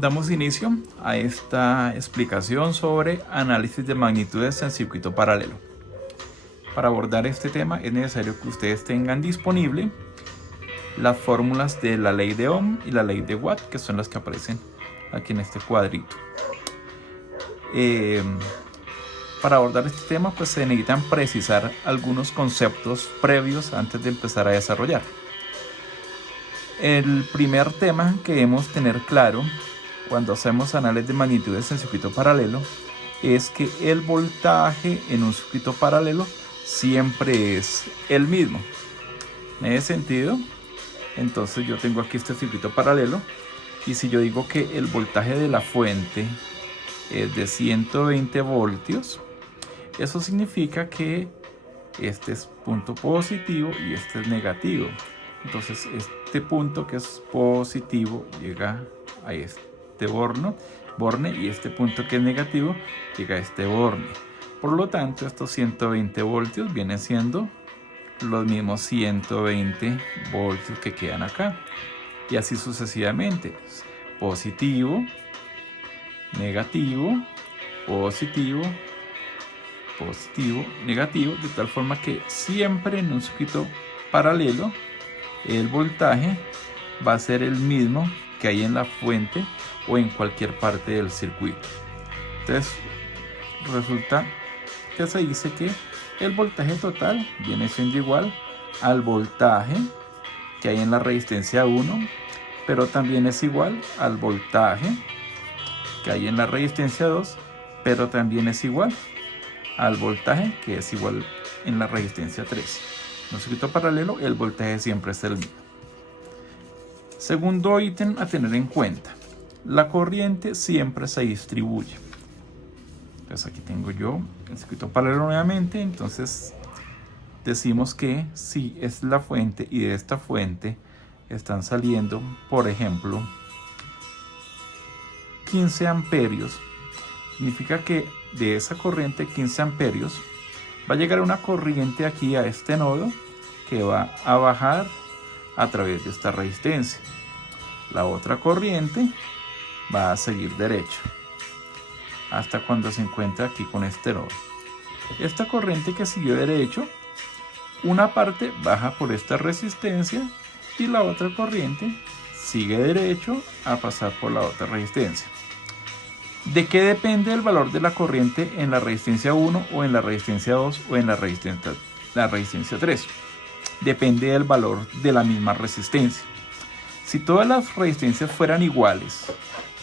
Damos inicio a esta explicación sobre análisis de magnitudes en circuito paralelo. Para abordar este tema es necesario que ustedes tengan disponible las fórmulas de la ley de Ohm y la ley de Watt, que son las que aparecen aquí en este cuadrito. Para abordar este tema pues se necesitan precisar algunos conceptos previos antes de empezar a desarrollar. El primer tema que debemos tener claro cuando hacemos análisis de magnitudes en circuito paralelo es que el voltaje en un circuito paralelo siempre es el mismo. En ese sentido, entonces yo tengo aquí este circuito paralelo y si yo digo que el voltaje de la fuente es de 120 voltios, eso significa que este es punto positivo y este es negativo. Entonces este punto que es positivo llega a este borne y este punto que es negativo llega a este borne. Por lo tanto, estos 120 voltios vienen siendo los mismos 120 voltios que quedan acá. Y así sucesivamente. Positivo, negativo, positivo, positivo, negativo, de tal forma que siempre en un circuito paralelo el voltaje va a ser el mismo que hay en la fuente o en cualquier parte del circuito. Entonces resulta que se dice que el voltaje total viene siendo igual al voltaje que hay en la resistencia 1, pero también es igual al voltaje que hay en la resistencia 2, pero también es igual al voltaje que es igual en la resistencia 3. En un circuito paralelo el voltaje siempre es el mismo. Segundo ítem a tener en cuenta, la corriente siempre se distribuye. Entonces aquí tengo yo el circuito paralelo nuevamente, entonces decimos que si es la fuente y de esta fuente están saliendo, por ejemplo, 15 amperios, significa que de esa corriente 15 amperios va a llegar una corriente aquí a este nodo que va a bajar a través de esta resistencia. La otra corriente va a seguir derecho hasta cuando se encuentra aquí con este nodo. Esta corriente que siguió derecho, una parte baja por esta resistencia y la otra corriente sigue derecho a pasar por la otra resistencia. ¿De qué depende el valor de la corriente en la resistencia 1 o en la resistencia 2 o en la resistencia 3? Depende del valor de la misma resistencia. Si todas las resistencias fueran iguales,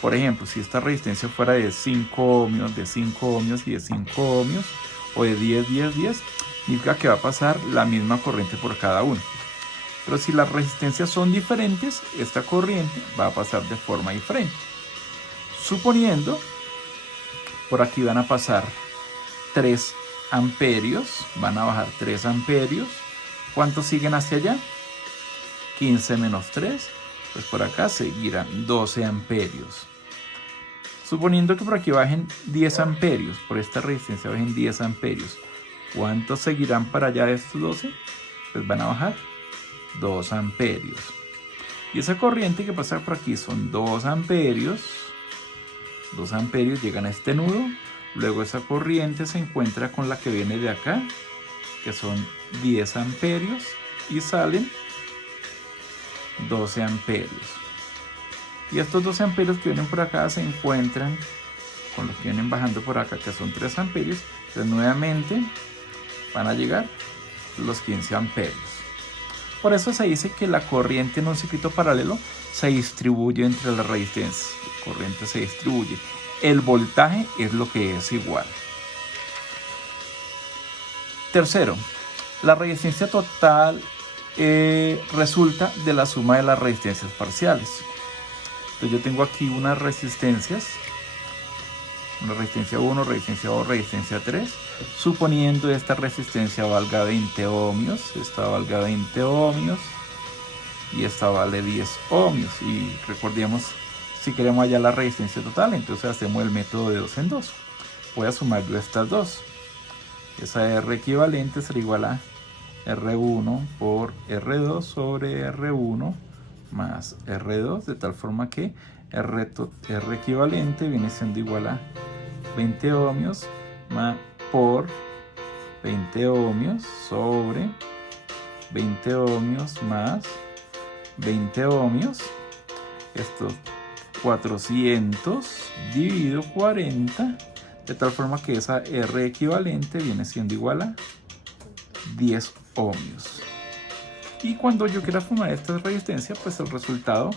por ejemplo, si esta resistencia fuera de 5 ohmios, de 5 ohmios y de 5 ohmios, o de 10, 10, 10, significa que va a pasar la misma corriente por cada uno. Pero si las resistencias son diferentes, esta corriente va a pasar de forma diferente. Suponiendo, por aquí van a pasar 3 amperios, van a bajar 3 amperios. ¿Cuántos siguen hacia allá? 15 menos 3, pues por acá seguirán 12 amperios. Suponiendo que por aquí bajen 10 amperios, por esta resistencia bajen 10 amperios, ¿cuántos seguirán para allá de estos 12? Pues van a bajar 2 amperios. Y esa corriente que pasa por aquí son 2 amperios. 2 amperios llegan a este nudo. Luego esa corriente se encuentra con la que viene de acá, que son 10 amperios. Y salen 12 amperios. Y estos 12 amperios que vienen por acá se encuentran con los que vienen bajando por acá, que son 3 amperios. Entonces nuevamente van a llegar los 15 amperios. Por eso se dice que la corriente en un circuito paralelo se distribuye entre las resistencias. La corriente se distribuye. El voltaje es lo que es igual. Tercero, la resistencia total resulta de la suma de las resistencias parciales. Entonces yo tengo aquí unas resistencias, una resistencia 1, resistencia 2, resistencia 3, suponiendo esta resistencia valga 20 ohmios, esta valga 20 ohmios y esta vale 10 ohmios. Y recordemos, si queremos hallar la resistencia total, entonces hacemos el método de 2 en 2. Voy a sumar yo estas dos. Esa R equivalente será igual a R1 por R2 sobre R1 más R2, de tal forma que R equivalente viene siendo igual a 20 ohmios por 20 ohmios sobre 20 ohmios más 20 ohmios. Esto 400 dividido 40, de tal forma que esa R equivalente viene siendo igual a 10 ohmios. Y cuando yo quiera sumar esta resistencia, pues el resultado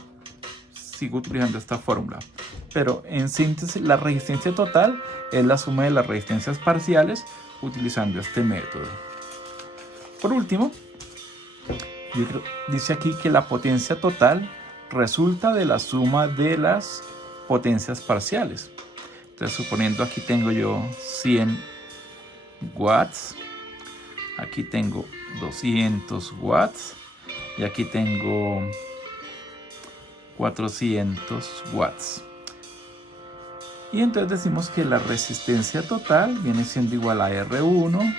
sigo utilizando esta fórmula. Pero en síntesis, la resistencia total es la suma de las resistencias parciales utilizando este método. Por último, dice aquí que la potencia total resulta de la suma de las potencias parciales. Entonces, suponiendo aquí tengo yo 100 watts, aquí tengo 200 watts y aquí tengo 400 watts. Y entonces decimos que la resistencia total viene siendo igual a R1,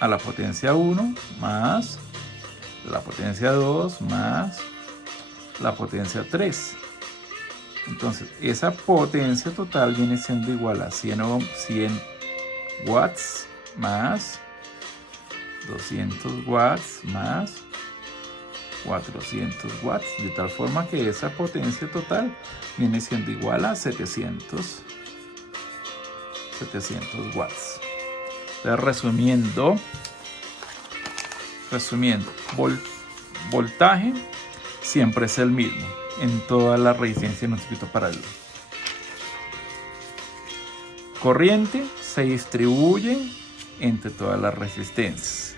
a la potencia 1 más la potencia 2 más la potencia 3. Entonces esa potencia total viene siendo igual a 100 watts más 200 watts más 400 watts, de tal forma que esa potencia total viene siendo igual a 700 watts. Entonces, resumiendo, voltaje siempre es el mismo en toda la resistencia en un circuito paralelo. Corriente se distribuye entre todas las resistencias.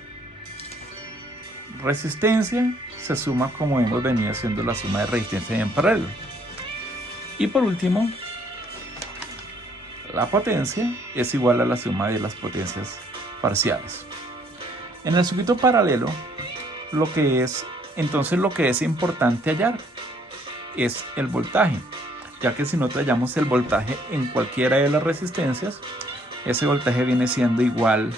Resistencia se suma como hemos venido haciendo la suma de resistencia en paralelo. Y por último, la potencia es igual a la suma de las potencias parciales. En el circuito paralelo, lo que es importante hallar es el voltaje, ya que si nosotros hallamos el voltaje en cualquiera de las resistencias, ese voltaje viene siendo igual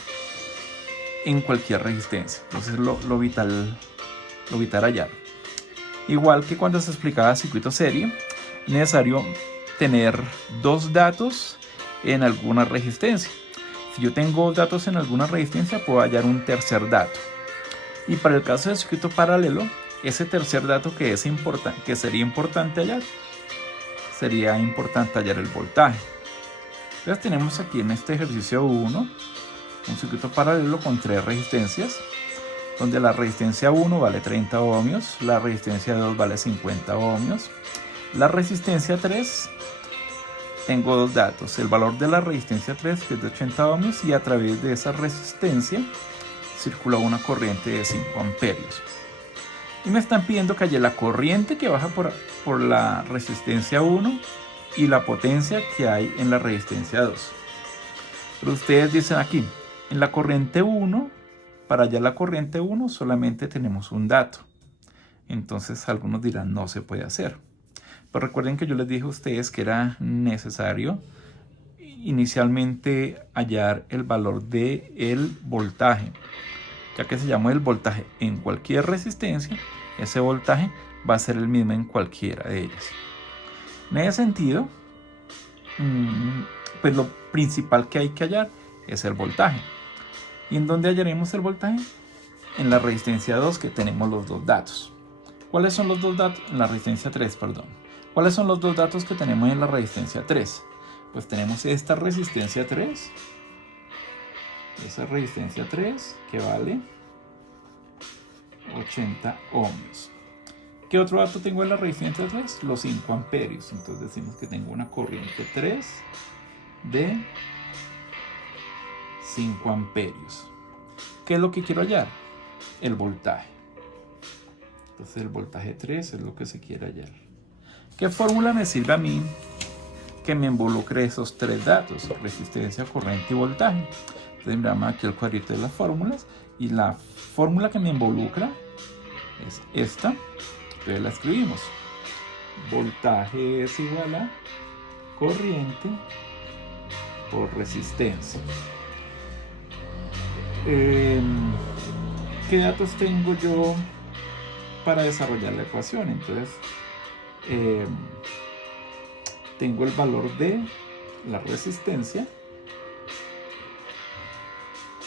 en cualquier resistencia. Entonces lo vital hallar. Igual que cuando se explicaba circuito serie, es necesario tener dos datos en alguna resistencia. Si yo tengo datos en alguna resistencia, puedo hallar un tercer dato. Y para el caso del circuito paralelo, ese tercer dato que sería importante hallar el voltaje. Entonces tenemos aquí en este ejercicio 1 un circuito paralelo con 3 resistencias, donde la resistencia 1 vale 30 ohmios, la resistencia 2 vale 50 ohmios, la resistencia 3, tengo dos datos, el valor de la resistencia 3 que es de 80 ohmios y a través de esa resistencia circula una corriente de 5 amperios. Y me están pidiendo que haya la corriente que baja por la resistencia 1 y la potencia que hay en la resistencia 2. Pero ustedes dicen aquí, en la corriente 1, para hallar la corriente 1 solamente tenemos un dato. Entonces algunos dirán, no se puede hacer. Pero recuerden que yo les dije a ustedes que era necesario inicialmente hallar el valor del voltaje. Ya que se llama el voltaje en cualquier resistencia, ese voltaje va a ser el mismo en cualquiera de ellas. En ese sentido, pues lo principal que hay que hallar es el voltaje. ¿Y en dónde hallaremos el voltaje? En la resistencia 2, que tenemos los dos datos. ¿Cuáles son los dos datos? En la resistencia 3, perdón. ¿Cuáles son los dos datos que tenemos en la resistencia 3? Pues tenemos esta resistencia 3. Esa resistencia 3 que vale 80 ohmios. ¿Qué otro dato tengo en la resistencia 3? Los 5 amperios. Entonces decimos que tengo una corriente 3 de 5 amperios. ¿Qué es lo que quiero hallar? El voltaje. Entonces el voltaje 3 es lo que se quiere hallar. ¿Qué fórmula me sirve a mí que me involucre esos tres datos? Resistencia, corriente y voltaje. Entonces miramos aquí el cuadrito de las fórmulas y la fórmula que me involucra es esta. Entonces la escribimos. Voltaje es igual a corriente por resistencia. ¿Qué datos tengo yo para desarrollar la ecuación? Entonces tengo el valor de la resistencia,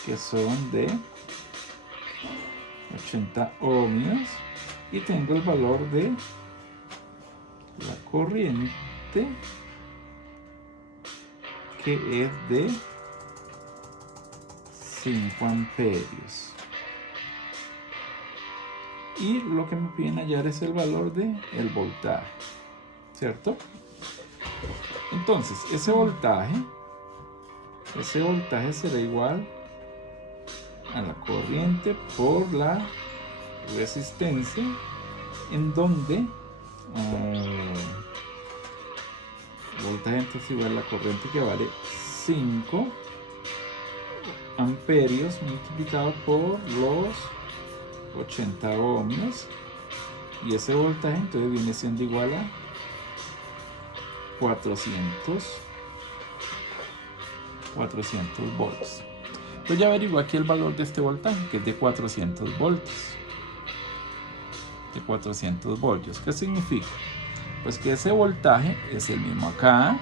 que son de 80 ohmios, y tengo el valor de la corriente, que es de 5 amperios. Y lo que me piden hallar es el valor de el voltaje, ¿cierto? Entonces, ese voltaje será igual a la corriente por la resistencia, en donde el voltaje entonces igual a la corriente, que vale 5 amperios multiplicado por los 80 ohmios, y ese voltaje entonces viene siendo igual a 400 volts. Pues ya averiguo aquí el valor de este voltaje, que es de 400 voltios. De 400 voltios. ¿Qué significa? Pues que ese voltaje es el mismo acá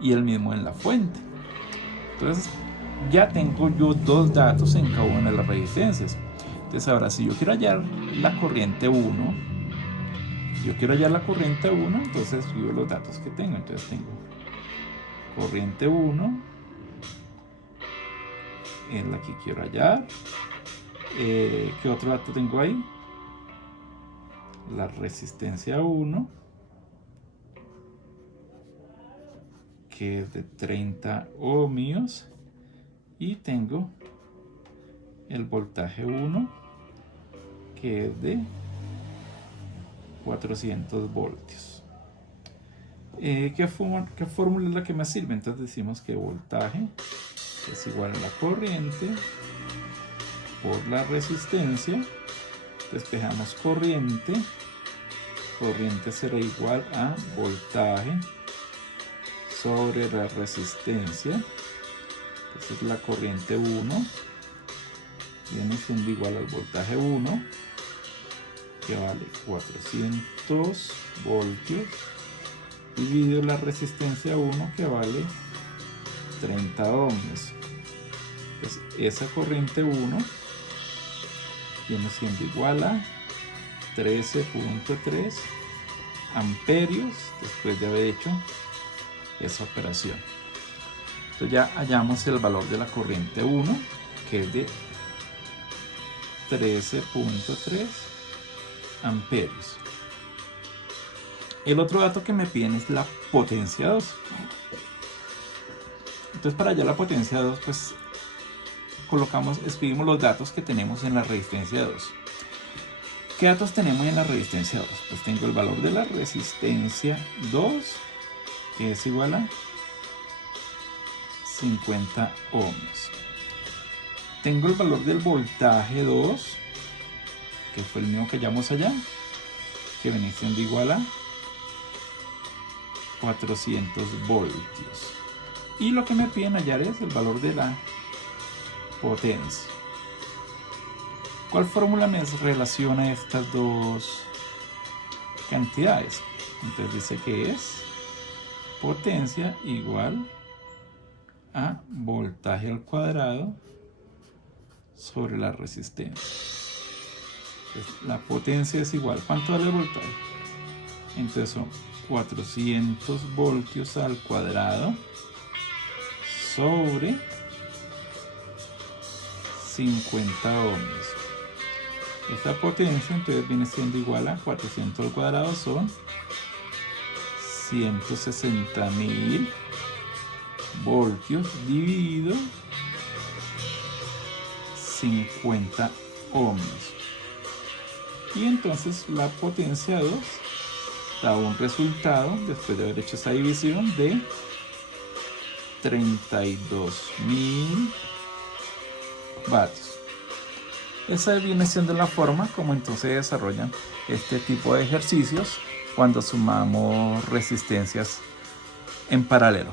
y el mismo en la fuente. Entonces ya tengo yo dos datos en cada una de las resistencias. Entonces ahora, si yo quiero hallar la corriente 1, entonces escribo los datos que tengo. Entonces tengo corriente 1, es la que quiero hallar. ¿Qué otro dato tengo ahí? La resistencia 1, que es de 30 ohmios, y tengo el voltaje 1, que es de 400 voltios. ¿Qué fórmula es la que me sirve? Entonces decimos que voltaje es igual a la corriente por la resistencia. Despejamos corriente será igual a voltaje sobre la resistencia. Entonces la corriente 1 viene siendo igual al voltaje 1, que vale 400 voltios, dividido la resistencia 1, que vale 30 ohmios. Entonces esa corriente 1 viene siendo igual a 13.3 amperios después de haber hecho esa operación. Entonces ya hallamos el valor de la corriente 1, que es de 13.3 amperios. El otro dato que me piden es la potencia 2. Entonces, para hallar la potencia 2, pues escribimos los datos que tenemos en la resistencia 2. ¿Qué datos tenemos en la resistencia 2? Pues tengo el valor de la resistencia 2, que es igual a 50 ohmios. Tengo el valor del voltaje 2, que fue el mismo que hallamos allá, que viene siendo igual a 400 voltios. Y lo que me piden hallar es el valor de la potencia. ¿Cuál fórmula me relaciona estas dos cantidades? Entonces dice que es potencia igual a voltaje al cuadrado sobre la resistencia. Entonces, la potencia es igual, ¿cuánto vale el voltaje? Entonces son 400 voltios al cuadrado sobre 50 ohmios. Esta potencia entonces viene siendo igual a 400 al cuadrado, son 160.000 voltios dividido 50 ohmios. Y entonces la potencia 2 da un resultado, después de haber hecho esa división, de 32.000 vatios. Esa viene siendo la forma como entonces se desarrollan este tipo de ejercicios cuando sumamos resistencias en paralelo.